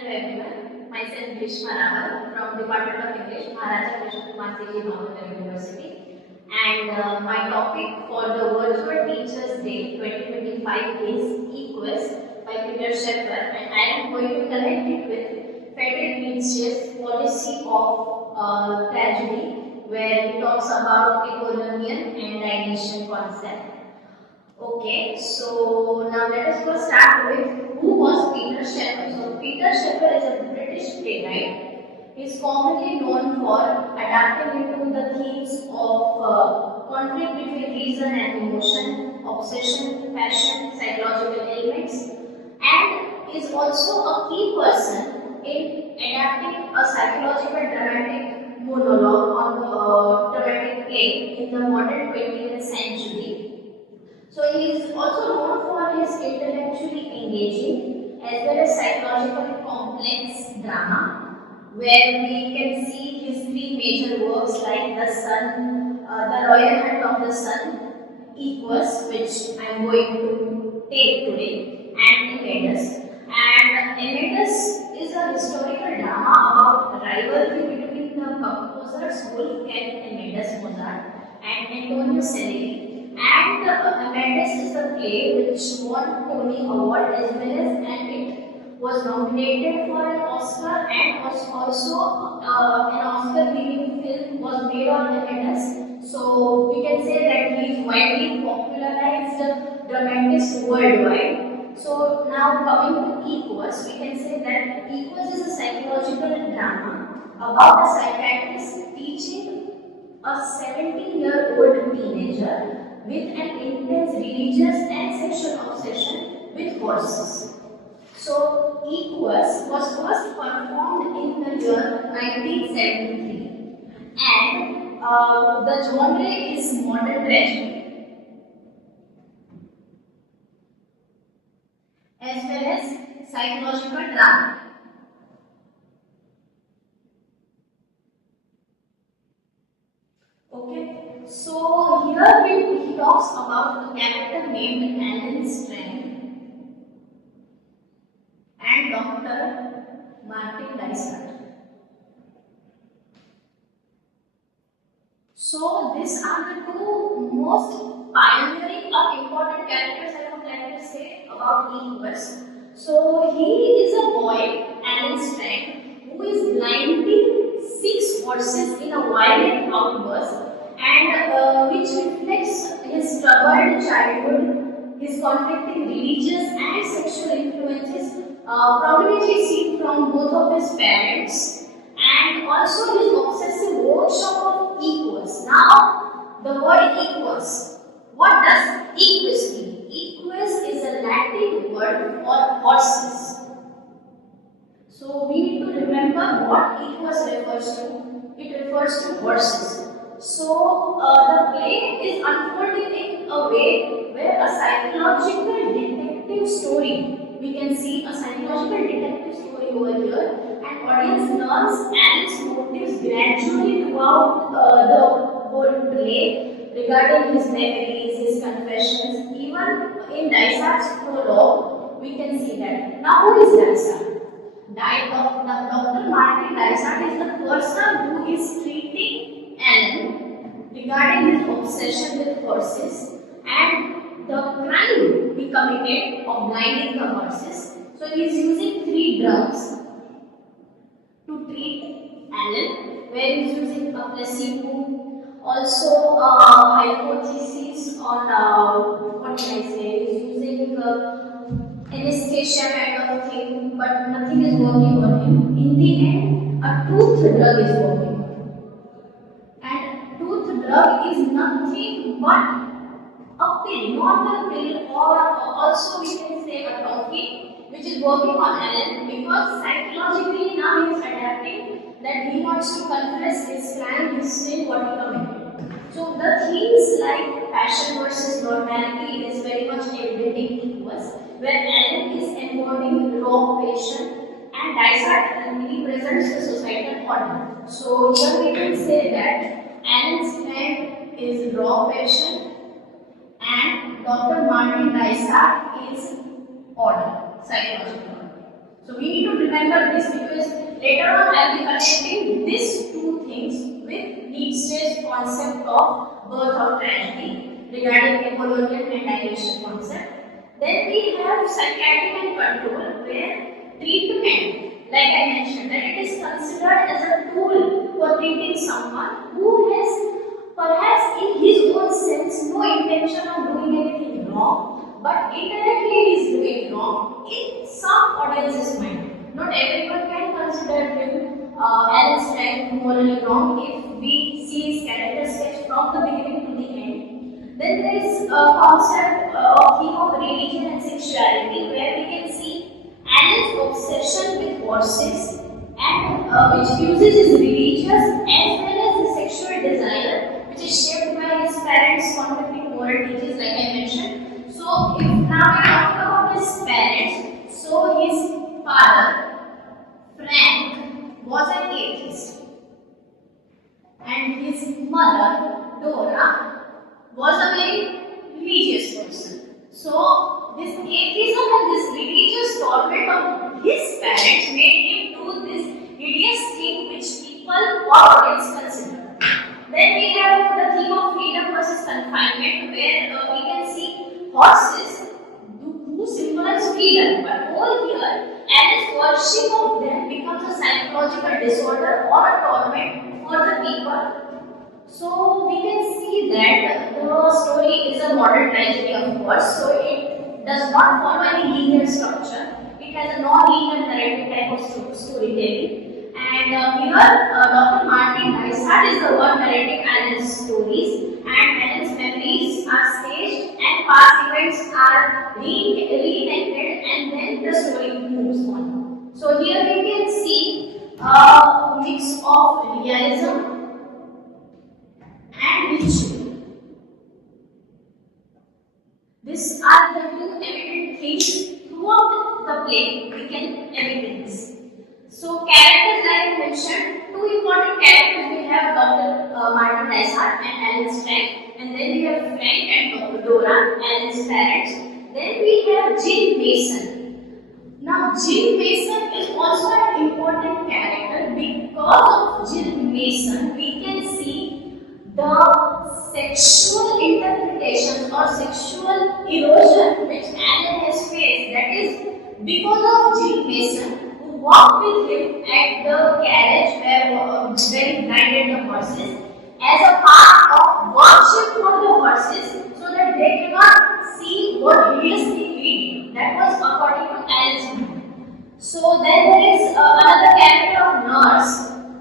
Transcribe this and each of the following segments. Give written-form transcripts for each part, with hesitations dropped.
Hello everyone, myself Grishma from Department of English, Maharaja Krishna Kumar Bhavnagar University, and my topic for the Virtual Teachers Day 2025 is Equus by Peter Shaffer, and I am going to connect it with Friedrich Nietzsche's policy of tragedy, where he talks about Apollonian and Dionysian concept. Okay, so now let us first start with who was Peter Shaffer. So Peter Shaffer is a British playwright. He is commonly known for adapting into the themes of conflict between reason and emotion, obsession, passion, psychological elements, and is also a key person in adapting a psychological dramatic monologue on dramatic play in the modern 20th century. So he is also known for his intellectually engaging as well as psychologically complex drama, where we can see his three major works like The Sun, The Royal Hunt of the Sun, Equus, which I am going to take today, and Equus. And Equus is a historical drama about rivalry between the composers Wolfgang Amadeus Mozart and Antonio Salieri. And Amadeus is the play which won Tony Award as well as, and it was nominated for an Oscar, and was also an Oscar-winning film was made on Amadeus. So we can say that he is widely popularized dramatist worldwide. So now coming to Equus, we can say that Equus is a psychological drama about a psychiatrist teaching a 17-year-old teenager with an intense religious and sexual obsession with horses. So, Equus was first performed in the year 1973, and the genre is modern tragedy as well as psychological drama. Okay, so here he talks about a character named Alan Strang and Dr. Martin Dysart. So these are the two most pioneering or important characters I would like to say about Equus. So he is a boy, Alan Strang, who is blinding 6 horses in a violent outburst, and which reflects his troubled childhood, his conflicting religious and sexual influences, probably seen from both of his parents, and also his obsessive worship of Equus. Now, the word Equus, what does Equus mean? Equus is a Latin word for horses. So we need to remember what Equus refers to. It refers to horses. So the play is unfolding in a way where a psychological detective story, we can see a psychological detective story over here, and audience learns Alan's motives gradually throughout the whole play regarding his memories, his confessions. Even in Dysart's prologue, we can see that. Now who is Dysart? Dr. Martin Dysart is the person who is treating Alan regarding his obsession with horses and the crime he committed of blinding the horses. So he is using 3 drugs to treat Alan, where he is using a placebo, also hypothesis on what can I say, he is using anesthesia kind of thing, but nothing is working on him. In the end, a truth drug is working. And truth drug is nothing but a pill, normal pill, or also we can say a toffee, which is working on Alan, because psychologically now he is adapting that he wants to confess his crime, his sin, what he committed. So the themes like passion versus normality is very much evident in Equus, where Alan is embodying raw passion and Dysart represents the societal order. So here we can say that Alan's friend is raw passion and Dr. Martin Dysart is order, psychological order. So we need to remember remember this because later on I will be connecting these two things with Nietzsche's concept of birth of tragedy regarding Apollonian and Dionysian concept. Then we have psychiatry and control, where treatment, like I mentioned, that it is considered as a tool for treating someone who has perhaps in his own sense no intention of doing anything wrong, but indirectly he is doing wrong in some audience's mind. Not everyone can consider him as strength morally wrong if we see his character sketch from the beginning to the end. Then there is a concept of theme of religion and sexuality, where we can see Alan's obsession with horses and which uses his religious as well as his sexual desire, which is shaped by his parents' conflicting moral teachings, like I mentioned. So, if now we talk about his parents, so his father, Frank, was an atheist, and his mother, Dora, was a very religious person. So, this atheism and this religious torment of his parents made him do this hideous thing which people or audience consider. Then we have the theme of freedom versus confinement, where we can see horses who symbolize freedom, but over here, as worship of them becomes a psychological disorder or a torment for the people. So we can see that the story is a modern tragedy, of course, so it does not follow any linear structure. It has a non-linear narrative type of storytelling. And here, Dr. Martin Dysart is the one narrating Alan's stories, and Alan's memories are staged and past events are reenacted, and then the story moves on. So here we can see a mix of realism and ritual. These are the two evident things throughout the play we can evidence. So characters, like I mentioned, two important characters we have Dr. Martin Dysart and Alan's Frank, and then we have Frank and Dr. Dora, Alan's parents. Then we have Jill Mason. Now Jill Mason is also an important character. Because of Jill Mason, we can see the sexual interpretations or sexual erosion which Alan has faced. That is because of Jill Mason, who walked with him at the carriage where he blinded the horses as a part of worship for the horses, so that they cannot see what hideous thing he did. That was according to Alan's mind. So then there is another character of nurse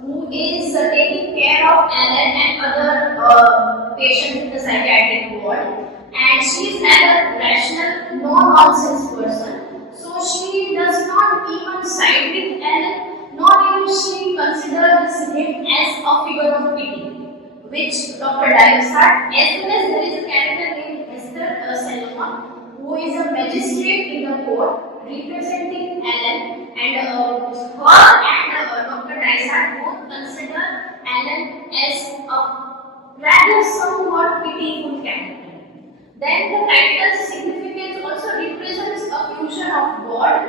who is taking care of Alan and other patients in the psychiatric ward, and she is neither rational nor nonsense person. So she does not even side with Alan, nor even she considers him as a figure of pity, which Dr. Dysart, as well as there is a character named Esther Salomon, who is a magistrate in the court representing Alan, and her and Dr. Dysart both consider Alan as a rather somewhat pitiful character. Then the title's significance also represents a fusion of God,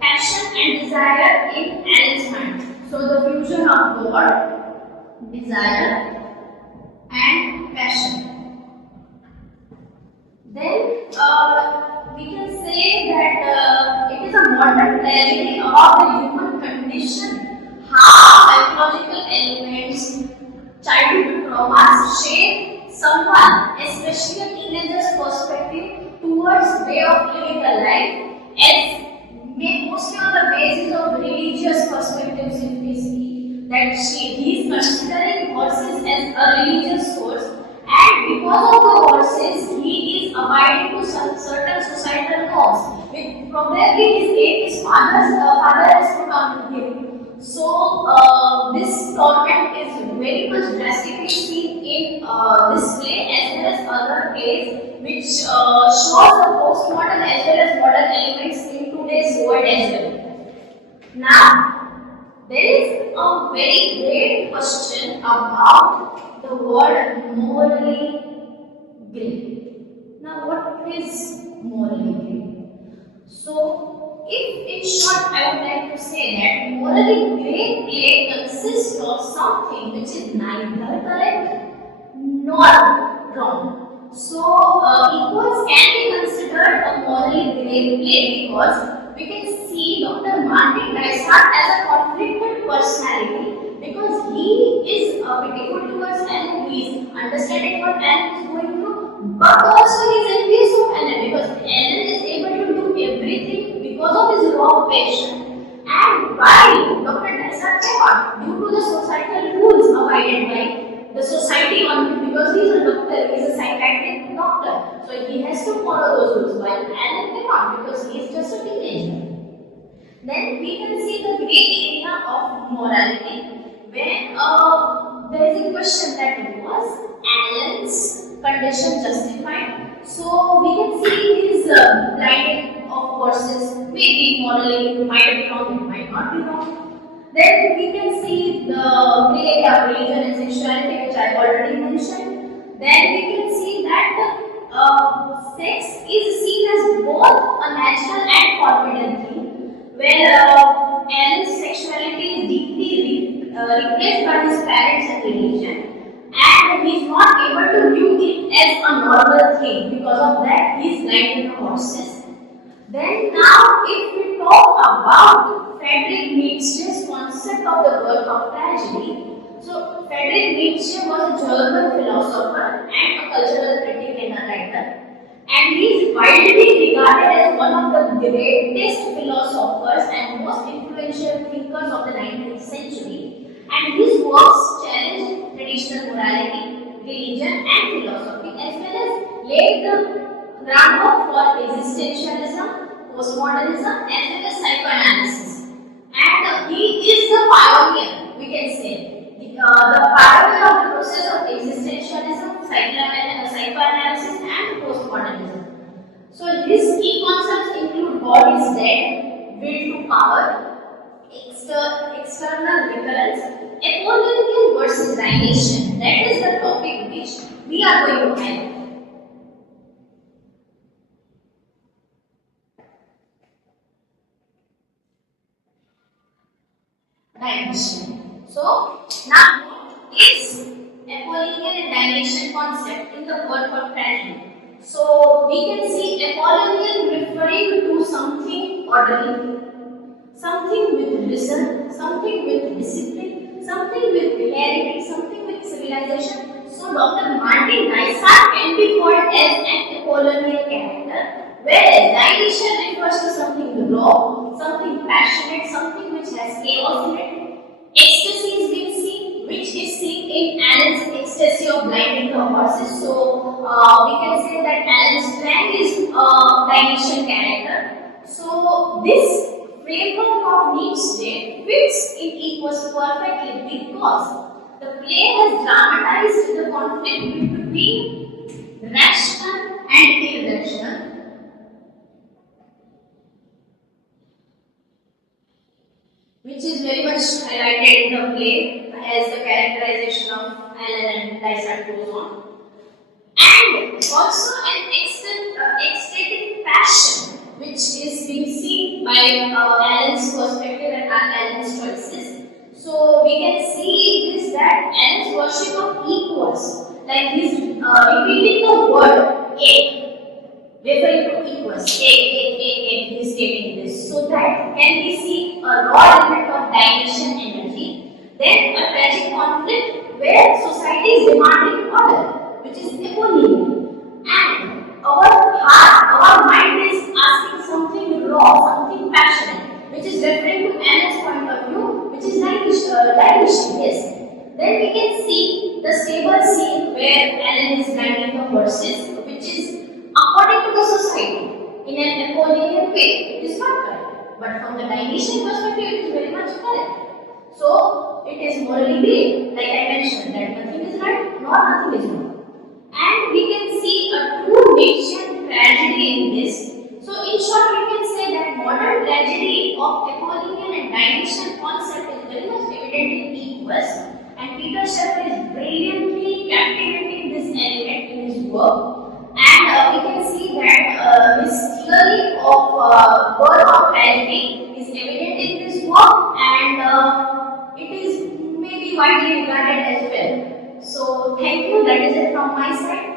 passion and desire in Alan's mind. So the fusion of God, desire and passion. Then we can say that it is a modern tragedy about the human condition, how psychological elements, childhood traumas shape someone, especially a teenager's perspective towards way of living a life, as mostly on the basis of religious perspectives. If we see that he is considering horses as a religious source, and because of the horses, he is abiding to some certain societal norms, which probably his father has put on him. So this torment is very much drastically seen in this play as well as other plays, which shows the postmodern as well as modern elements in today's world as well. Now, there is a very great question about the word morally grey. Now, what is morally grey? So, if in short I would like to say that morally grey play consists of something which is neither correct nor wrong. So Equus can be considered a morally grey play because we can see Dr. Martin Dysart as a conflicted personality because he is pitiful towards Ellen, he is understanding what Ellen is going through, but also he is envious of Ellen because Ellen is able to do everything because of his raw passion. And why Dr. Dysart cannot, due to the societal rules abided by the society on him, because he is a doctor, he is a psychiatric doctor, so he has to follow those rules, while Ellen cannot because he is just a teenager. Then we can see the grey area of morality when there is a question that was Allen's condition justified. So we can see his blinding of horses may be morally, might be wrong, it might not be wrong. Then we can see the grey area of religion and sexuality, which I already mentioned. Then we can see that sex is seen as both a natural and forbidden thing. Where Allen's sexuality is deeply replaced by his parents and religion, and he is not able to view it as a normal thing. Because of that, he is blinding the horses. Then now, if we talk about Friedrich Nietzsche's concept of the birth of tragedy, so Friedrich Nietzsche was a German philosopher and a cultural critic and a writer. And he is widely regarded as one of the greatest philosophers and most influential thinkers of the 19th century. And his works challenge traditional morality, religion, and philosophy, as well as laid the groundwork for existentialism, postmodernism, as well as psychoanalysis. And he is the pioneer, we can say. The pioneer of the process of existentialism, psychoanalysis, and postmodernism. So his key concepts include God is dead, will to power, external recurrence, Apollonian versus Dionysian. That is the topic which we are going to handle. Dionysian. So, now what is Apollonian and Dionysian concept in the word for tragedy? So, we can see Apollonian referring to something orderly, something with reason, something with discipline, something with clarity, something with civilization. So, Dr. Martin Dysart can be called as an Apollonian character, whereas Dionysian refers to something raw, something passionate, something which has chaos in it. Ecstasy is being seen, which is seen in Allen's ecstasy of blinding the horses. So, we can say that Allen's plan is a Dionysian character. So, this framework of Nietzsche fits in Equus perfectly because the play has dramatized the conflict between rational and irrational. Which is very much highlighted in the play as the characterization of Allen and Dysart goes on. And also an ecstatic passion which is being seen by Allen's perspective and Allen's choices. So we can see this that Allen's worship of Equus, like he's repeating the word egg, referring to Equus, egg, he is stating this. So that can be seen a raw element of Dionysian energy. Then a tragic conflict where society is demanding order, which is Apollonian. And our heart, our mind is asking something raw, something passionate, which is referring to Allen's point of view, which is Dionysian, yes. Then we can see the stable scene where Allen is blinding the horses, which is according to the society. In an Apollonian way, it is not correct. But from the Dionysian perspective, it is very much correct. So, it is morally grey, like I mentioned, that nothing is right, nor nothing is wrong. And we can see a true Nietzschean tragedy in this. So, in short, we can say that modern tragedy of Apollonian and Dionysian concept is very much evident in Equus, and Peter Shaffer is brilliantly captivating this element in his work. And we can see that his particularly of birth of tragedy is evident in this work, and it is maybe widely regarded as well. So thank you, that is it from my side.